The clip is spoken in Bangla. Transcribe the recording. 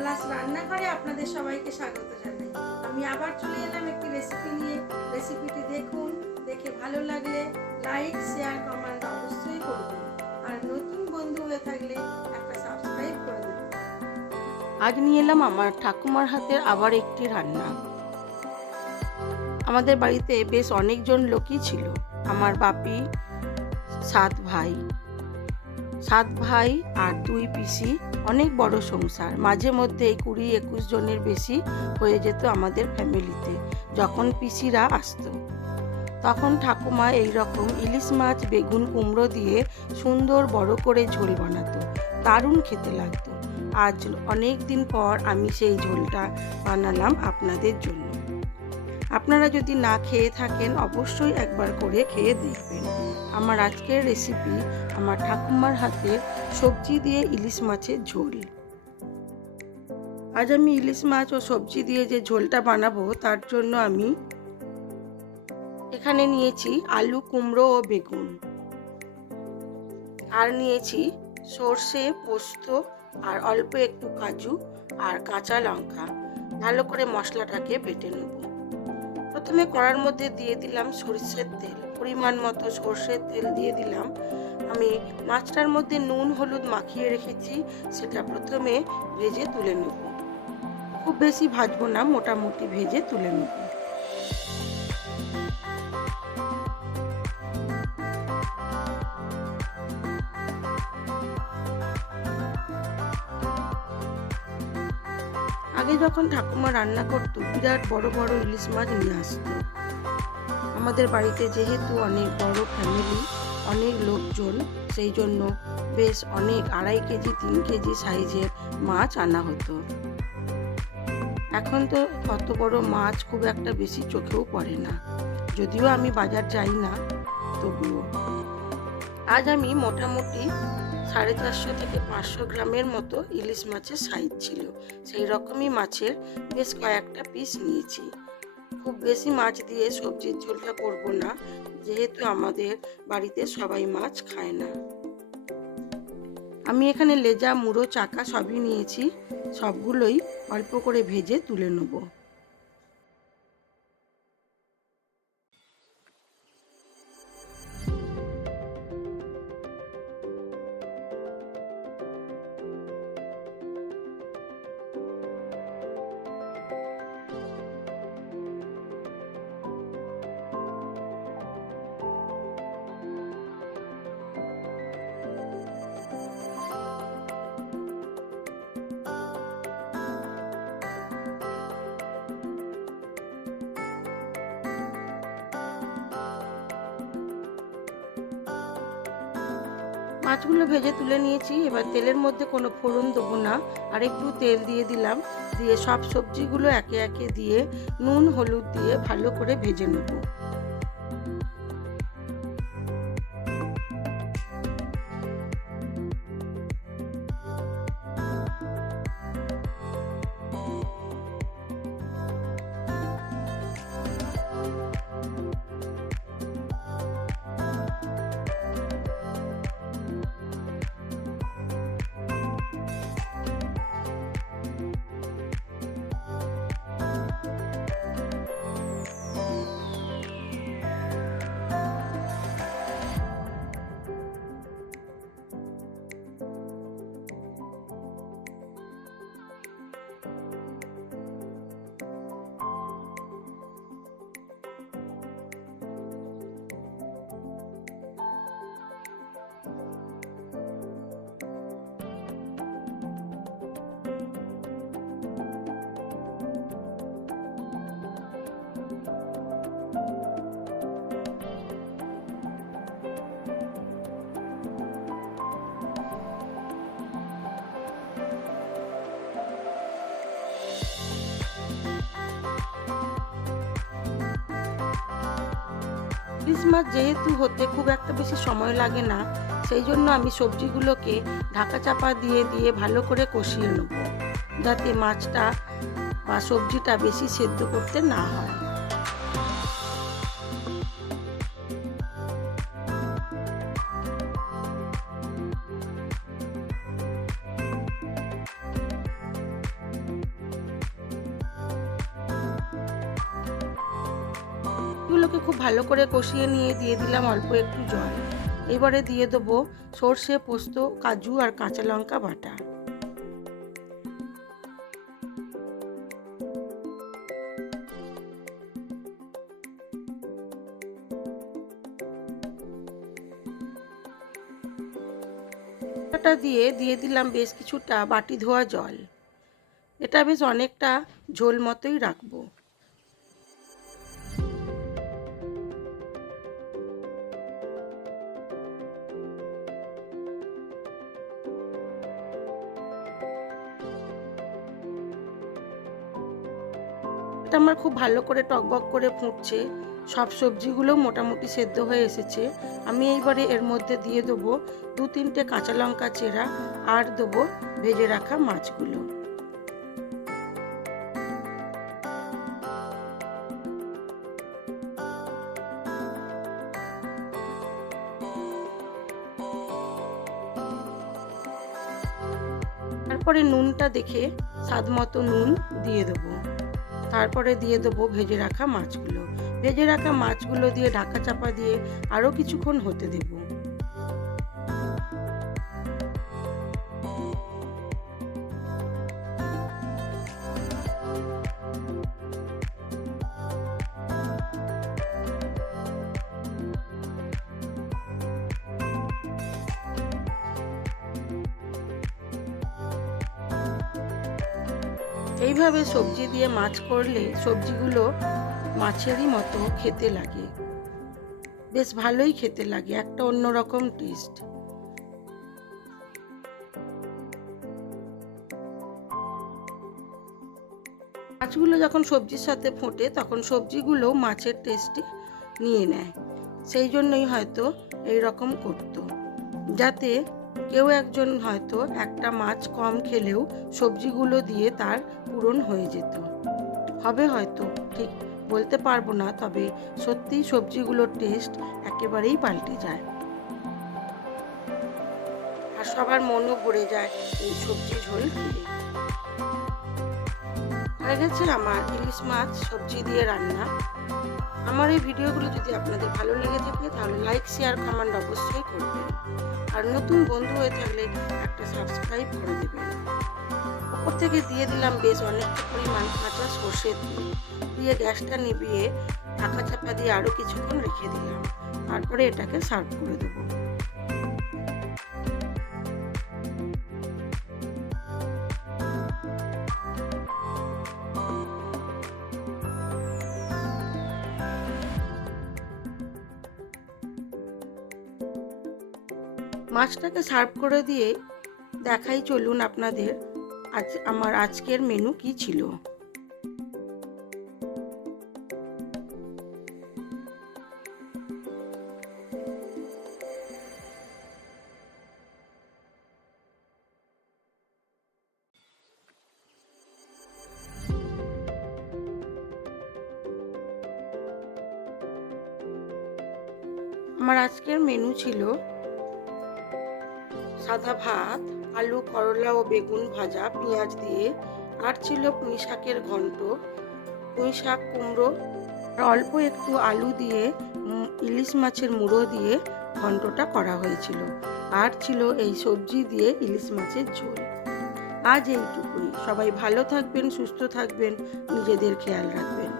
মালাস রান্নাঘরে আপনাদের সবাইকে স্বাগত জানাই। আমি আবার চলে এলাম একটি রেসিপি নিয়ে। রেসিপিটি দেখুন, দেখে ভালো লাগলে লাইক শেয়ার কমেন্ট অবশ্যই করবেন। আর নতুন বন্ধু হয়ে থাকলে একটা সাবস্ক্রাইব করে দেবেন। আজ নিয়ে এলাম আমার ঠাকুমার হাতের আবার একটি রান্না। আমাদের বাড়িতে বেশ অনেকজন লোকই ছিল। আমার বাপি, সাত ভাই। সাত ভাই আর দুই পিসি, অনেক বড় সংসার। মাঝে মধ্যে এই কুড়ি একুশ জনের বেশি হয়ে যেত আমাদের ফ্যামিলিতে, যখন পিসিরা আসতো। তখন ঠাকুমা এই রকম ইলিশ মাছ, বেগুন কুমড়ো দিয়ে সুন্দর বড় করে ঝোল বানাতো। দারুণ খেতে লাগতো। আজ অনেক দিন পর আমি সেই ঝোলটা বানালাম আপনাদের জন্য। আপনারা যদি না খেয়ে থাকেন, অবশ্যই একবার করে খেয়ে দেখবেন। আমার আজকের রেসিপি আমার ঠাকুমার হাতের সবজি দিয়ে ইলিশ মাছের ঝোল। আজ আমি ইলিশ মাছ ও সবজি দিয়ে যে ঝোলটা বানাবো, তার জন্য আমি এখানে নিয়েছি আলু, কুমড়ো ও বেগুন। আর নিয়েছি সর্ষে, পোস্ত আর অল্প একটু কাজু আর কাঁচা লঙ্কা। ভালো করে মশলাটাকে বেটে নেব। প্রথমে কড়ার মধ্যে দিয়ে দিলাম সরষের তেল, পরিমাণ মতো সরষের তেল দিয়ে দিলাম। আমি মাছটার মধ্যে নুন, হলুদ মাখিয়ে রেখেছি, সেটা প্রথমে ভেজে তুলে নেব। খুব বেশি ভাজবো না, মোটামুটি ভেজে তুলে নেব। আগে যখন ঠাকুমা রান্না করতো, বিরাট বড় বড় ইলিশ মাছ নিয়ে আসতো। আমাদের বাড়িতে যেহেতু অনেক বড় ফ্যামিলি অনেক লোকজন, সেই জন্য বেশ অনেক আড়াই কেজি, তিন কেজি সাইজের মাছ আনা হতো। এখন তো অত বড় মাছ খুব একটা বেশি চোখেও পড়ে না। যদিও আমি বাজার যাই না, তবুও। আজ আমি মোটামুটি সাড়ে চারশো থেকে পাঁচশো গ্রামের মতো ইলিশ মাছের সাইজ ছিল। সেই রকমই মাছের বেশ কয়েকটা পিস নিয়েছি। খুব বেশি মাছ দিয়ে সবজির ঝোলটা করব না, যেহেতু আমাদের বাড়িতে সবাই মাছ খায় না। আমি এখানে লেজা, মুড়ো, চাকা সবই নিয়েছি। সবগুলোই অল্প করে ভেজে তুলে নেব। মাছগুলো ভেজে তুলে নিয়েছি। এবার তেলের মধ্যে কোনো ফোড়ন দেবো না। আর একটু তেল দিয়ে দিলাম। দিয়ে সব সবজিগুলো একে একে দিয়ে নুন, হলুদ দিয়ে ভালো করে ভেজে নেব। ক্রিসমাস যেহেতু হতে খুব একটা বেশি সময় লাগে না, সেই জন্য আমি সবজিগুলোকে ঢাকা চাপা দিয়ে দিয়ে ভালো করে কষিয়ে নেব, যাতে মাছটা বা সবজিটা বেশি সেদ্ধ করতে না হয়। সবজিগুলোকে খুব ভালো করে কষিয়ে নিয়ে দিয়ে দিলাম অল্প একটু জল। এবারে দিয়ে দেবো সর্ষে, পোস্ত, কাজু আর কাঁচা লঙ্কা বাটা। দিয়ে দিয়ে দিলাম বেশ কিছুটা বাটি ধোয়া জল। এটা বেশ অনেকটা ঝোল মতোই রাখব। এটা আমার খুব ভালো করে টকবক করে ফুটছে। সব সবজিগুলো মোটামুটি সেদ্ধ হয়ে এসেছে। আমি এইবারে এর মধ্যে দিয়ে দেবো দু তিনটে কাঁচা লঙ্কা চেরা আর দেবো ভেজে রাখা মাছগুলো। তারপরে নুনটা দেখে স্বাদ মতো নুন দিয়ে দেবো। তারপরে দিয়ে দেবো ভেজে রাখা মাছগুলো। ভেজে রাখা মাছগুলো দিয়ে ঢাকা চাপা দিয়ে আরও কিছুক্ষণ হতে দেবো। এইভাবে সবজি দিয়ে মাছ করলে সবজিগুলো মাছেরই মতো খেতে লাগে। বেশ ভালোই খেতে লাগে, একটা অন্যরকম টেস্ট মাছগুলো যখন সবজির সাথে ফোটে, তখন সবজিগুলো মাছের টেস্টে নিয়ে নেয়। সেই জন্যই হয়তো এই রকম করতো। যাতে কেউ একজন হয়তো একটা মাছ কম খেলেও সবজিগুলো দিয়ে তার পূরণ হয়ে যেত। হবে হয়তো, ঠিক, বলতে পারব না, তবে সত্যিই সবজিগুলোর টেস্ট একেবারেই পাল্টে যায়। আর সবার মনও ভরে যায় এই সবজি ঝোল খেয়ে হয়ে গেছে আমার ইলিশ মাছ সবজি দিয়ে রান্না। আমার এই ভিডিওগুলো যদি আপনাদের ভালো লেগে থাকে, তাহলে লাইক শেয়ার কমেন্ট অবশ্যই করবেন। আর নতুন বন্ধু হয়ে থাকলে একটা সাবস্ক্রাইব করে দেবেন ওপর থেকে দিয়ে দিলাম বেশ অনেকটা পরিমাণ কাঁচা সর্ষে তেল। দিয়ে গ্যাসটা নিভিয়ে ঢাকা চাপা দিয়ে আরও কিছুক্ষণ রেখে দিলাম। তারপরে এটাকে সার্ভ করে দেবো। মাছটাকে সার্ভ করে দিয়ে দেখাই চলুন আপনাদের আজ আমার আজকের মেনু কি ছিল। আমার আজকের মেনু ছিল সাদা ভাত, আলু, করলা ও বেগুন ভাজা, পেঁয়াজ দিয়ে আর ছিল পুঁই শাকের ঘন্ট, পুঁই শাক কুমড়ো, আর অল্প একটু আলু দিয়ে ইলিশ মাছের মুড়ো দিয়ে ঘন্টটা করা হয়েছিল। আর ছিল এই সবজি দিয়ে ইলিশ মাছের ঝোল। আজ এইটুকুই। সবাই ভালো থাকবেন, সুস্থ থাকবেন, নিজেদের খেয়াল রাখবেন।